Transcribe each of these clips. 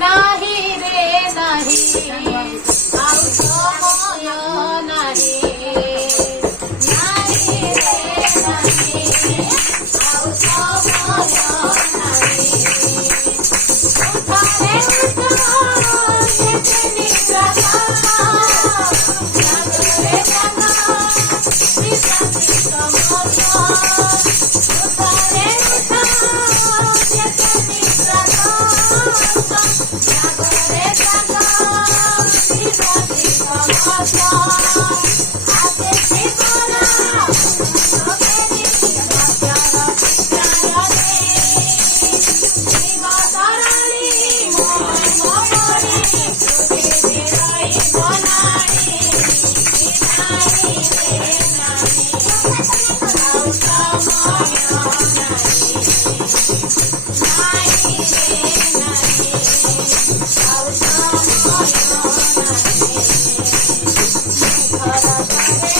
नाही रे नाही आवतो मोय नाही नाही रे नाही आवतो मोय नाही उठा रे उठा येते निद्रा जागरे जागा विश्रांती कमोता उठा रे उठा येते निद्रा जागरे जागा विश्रांती कमोता आते से बोला सोकेरी प्यारा प्यारा रे माता रानी मोय मोरी तुझे तेराई बनाई नाही रे नाही आवता मोय नाही नाही रे नाही आवता मोय नाही घर करे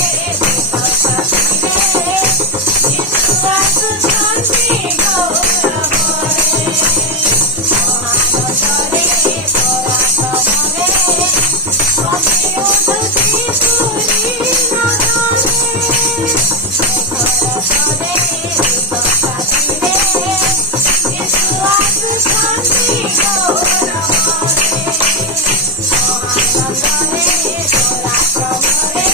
रे विश्वास शांती गौरव रे महान करे पराक्रम रे कभी उठती तुरी नगारे घर करे विश्वासी रे विश्वास शांती गौरव रे महान करे पराक्रम रे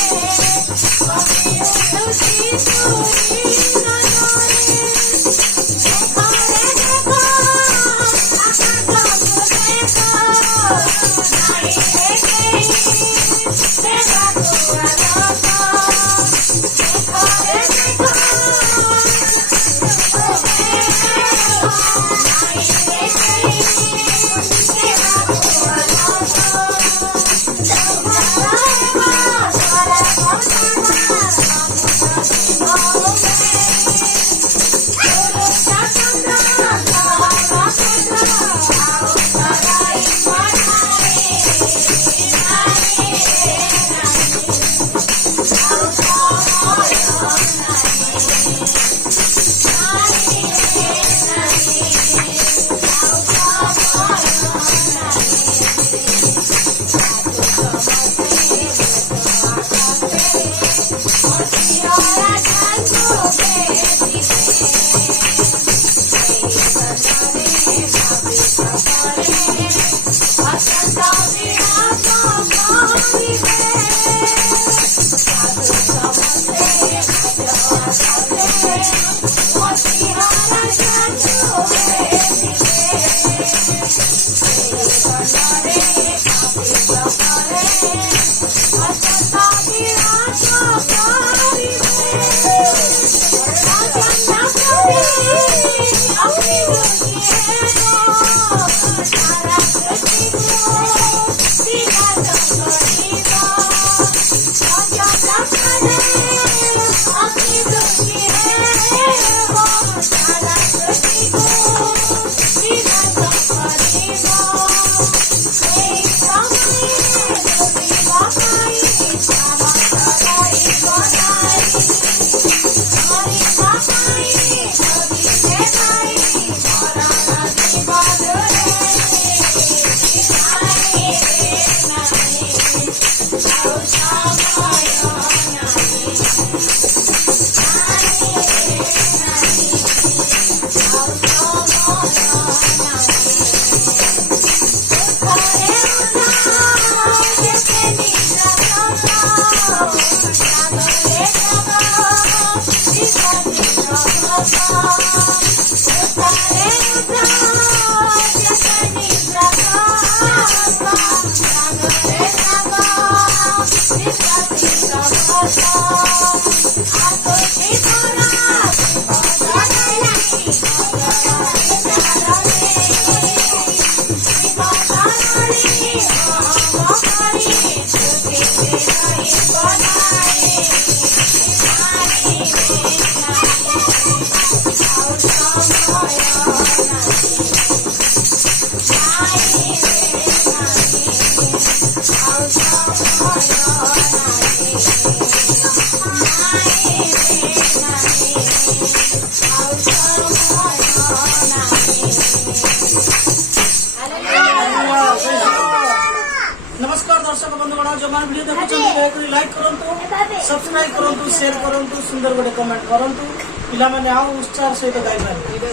कभी उठती तुरी नगारे देखो रे देखो आकाश देखो नहीं है कहीं देखा तो अनोखा देखो रे देखो नहीं है कहीं देखा तो अनोखा दर्शक बंधुगण जो मैंने वीडियो देखुଛନ୍ତି ଦୟାକରି ଲାଇକ୍ କରନ୍ତୁ, ସବସ୍କ୍ରାଇବ୍ କରନ୍ତୁ, ସେୟାର କରନ୍ତୁ, ସୁନ୍ଦର ଗୋଟେ କମେଣ୍ଟ କରନ୍ତୁ, ପିଲାମାନେ ଆଉ ଉତ୍ସାହ ସହିତ ଗାଇପାରିବେ।